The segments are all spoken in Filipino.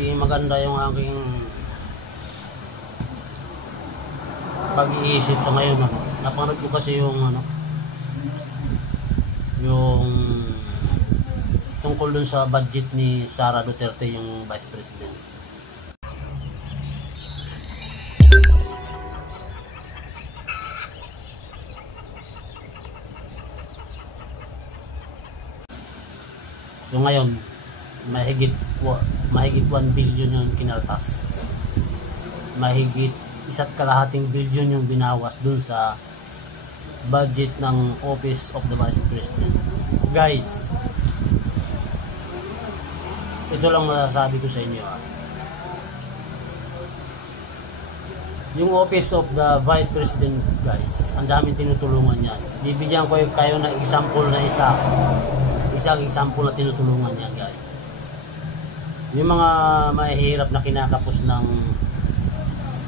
hindi maganda yung aking pag-iisip sa ngayon. Napanood ko kasi yung yung tungkol dun sa budget ni Sara Duterte, yung Vice President. So ngayon, mahigit 1 billion yung kinaltas. Mahigit 1.5 billion yung binawas dun sa budget ng Office of the Vice President. Guys, ito lang masasabi ko sa inyo. Yung Office of the Vice President, guys, ang daming tinutulungan yan. Bibigyan ko kayo ng example na isang example na tinutulungan yan, guys. Yung mga mahihirap na kinakapos ng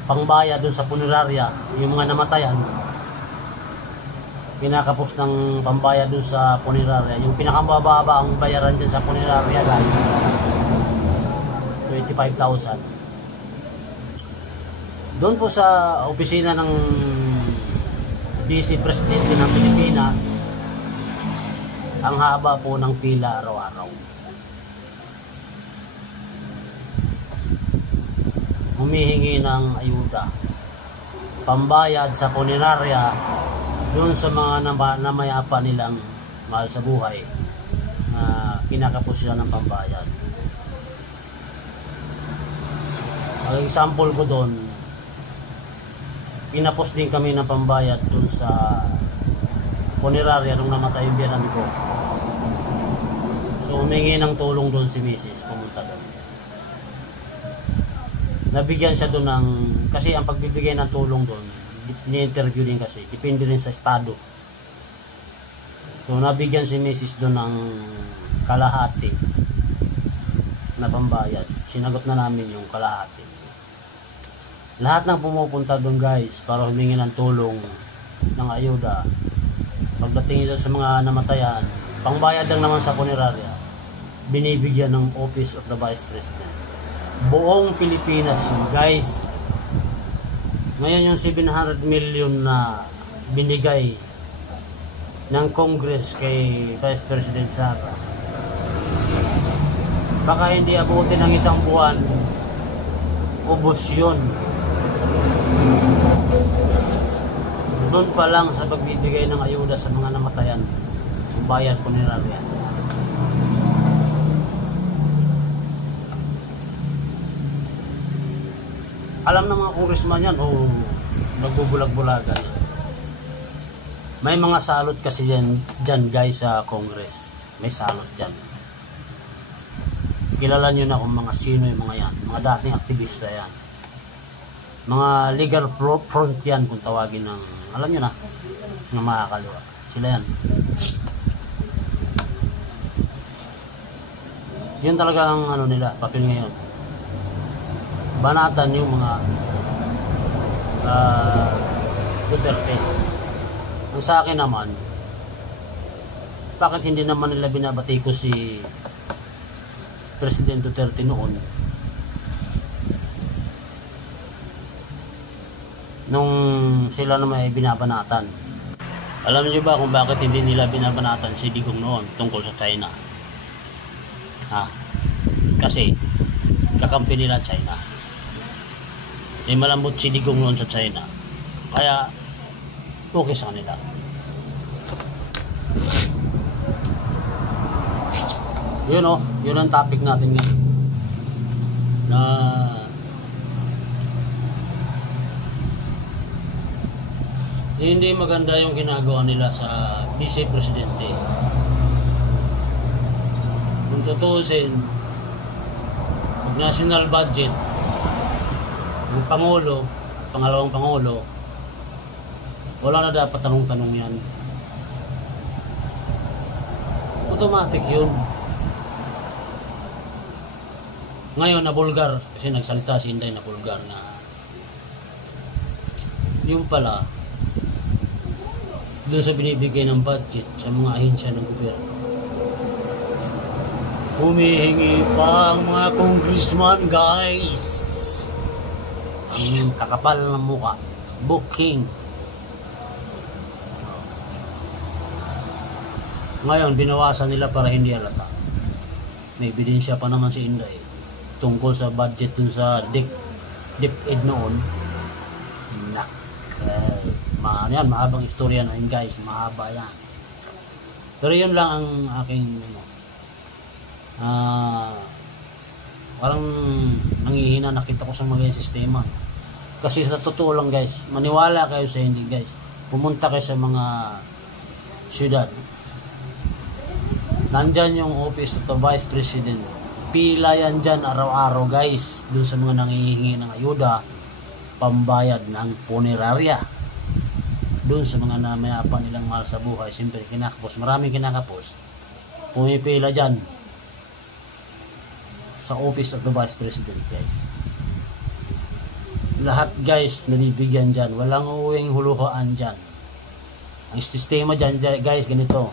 pangbaya doon sa punerarya, yung mga namatayan, kinakapos ng pambaya doon sa punerarya, yung pinakamababa ang bayaran dyan sa punerarya, guys, 25,000. Doon po sa opisina ng Vice Presidente ng Pilipinas, ang haba po ng pila araw-araw. Humihingi ng ayuda, pambayad sa punerarya doon sa mga namayapa nilang mahal sa buhay na kinakapos sila ng pambayad. Ang example ko doon, pinapos din kami ng pambayad doon sa punerarya nung namatay yung biyanan ko. So humingi ng tulong doon si Mrs. Pumunta doon. Nabigyan siya doon ng, kasi ang pagbibigay ng tulong doon, ni-interview din kasi, depende rin sa estado. So nabigyan si Mrs. doon ng kalahati na pambayad. Sinagot na namin yung kalahati. Lahat ng pumupunta doon, guys, para humingi ng tulong, ng ayuda, pagdating ito sa mga namatayan, pangbayad lang naman sa punerarya, binibigyan ng Office of the Vice President. Buong Pilipinas yun, guys. Ngayon yung 700 million na binigay ng Congress kay Vice President Sara, baka hindi abutin ng isang buwan, ubos yun. Doon pa lang sa pagbibigay ng ayuda sa mga namatayan, bayad punerarya. Alam ng mga congressman yan, nagbubulag-bulagan yan. May mga salot kasi yan dyan, guys, sa Congress. May salot dyan. Kilala nyo na kung mga sino yung mga yan. Mga dating aktivista yan. Mga legal front yan kung tawagin ng, alam nyo na, ng makakaliwa. Sila yan. Yun talaga ang nila, papel ngayon. Banatan yung mga Duterte. Ang sa akin naman, bakit hindi naman nila binabati ko si President Duterte noon nung sila naman ay binabanatan? Alam niyo ba kung bakit hindi nila binabanatan si Digong noon tungkol sa China? Kasi kakampi nila China. Malambot si Digong noon sa China, kaya okay sa kanila. Yun ang topic natin ngayon, na hindi maganda yung ginagawa nila sa Vice Presidente. Kung tutuusin, national budget, yung Pangulo, pangalawang Pangulo, wala na dapat tanong-tanong yan. Automatic yun. Ngayon na bulgar, kasi nagsalita si Inday na bulgar na yung pala doon sa binibigay ng budget sa mga ahensya ng gobyerno, Humihingi pa ang mga congressman, guys. Ang kakapal ng muka. Booking. Ngayon, binawasan nila para hindi halata. May ebidensya pa naman si Inday tungkol sa budget dun sa DepEd noon. Yan, mahabang istorya na yun, guys. Mahaba yan. Pero yun lang ang aking parang nangihina nakita ko sa mga sistema. Kasi sa totoo lang, guys, maniwala kayo sa hindi, guys. Pumunta kayo sa mga syudad. Nandyan yung office of the Vice President. Pila yan dyan araw-araw, guys. Doon sa mga nangihingi ng ayuda, pambayad ng punerarya. Doon sa mga namayapa nilang mahal sa buhay, siyempre kinakapos. Maraming kinakapos. Pumipila dyan sa office of the Vice President, guys. Lahat, guys, nabibigyan dyan. Walang uwing huluhaan dyan. Ang sistema dyan, guys, ganito.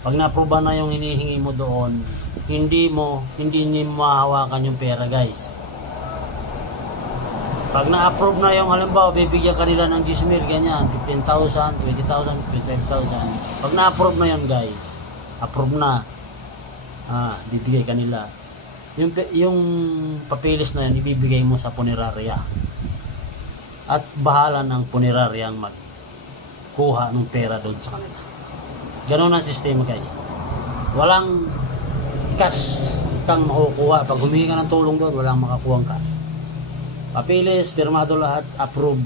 Pag na-aproba na yung hinihingi mo doon, hindi mo mahawakan yung pera, guys. Pag na-approve na yung halimbawa, bibigyan kanila ng 10,000, ganyan, 15,000, 20,000, 25,000. Pag na-approve na yun, guys, approve na, bibigay kanila. Yung papilis na yan, ibibigay mo sa punerarya. At bahala ng punerarya ang magkuha ng pera doon sa kanila. Ganun ang sistema, guys. Walang cash kang makukuha. Pag humingi ka ng tulong doon, walang makakuha ang cash. Papilis, firmado lahat, approve,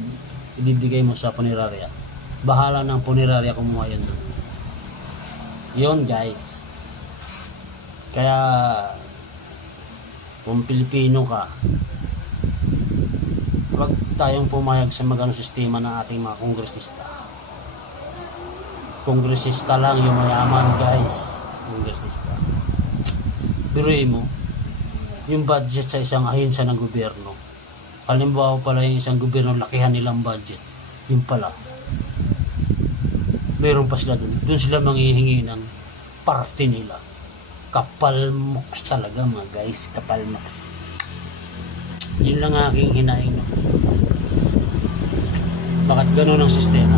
ibibigay mo sa punerarya. Bahala ng punerarya kumuha yun doon. Yun, guys. Kaya kung Pilipino ka, huwag tayong pumayag sa magano sistema ng ating mga kongresista. Kongresista lang yung mayaman, guys. Kongresista. Biruin mo, yung budget sa isang ahensya ng gobyerno. Halimbawa pala yung isang gobyerno, lakihan nilang budget. Yung pala, meron pa sila doon. Doon sila manghihingi ng parte nila. Kapalmoks talaga, mga guys. Kapalmoks. Yun lang aking hinaing. Bakit ganun ang sistema?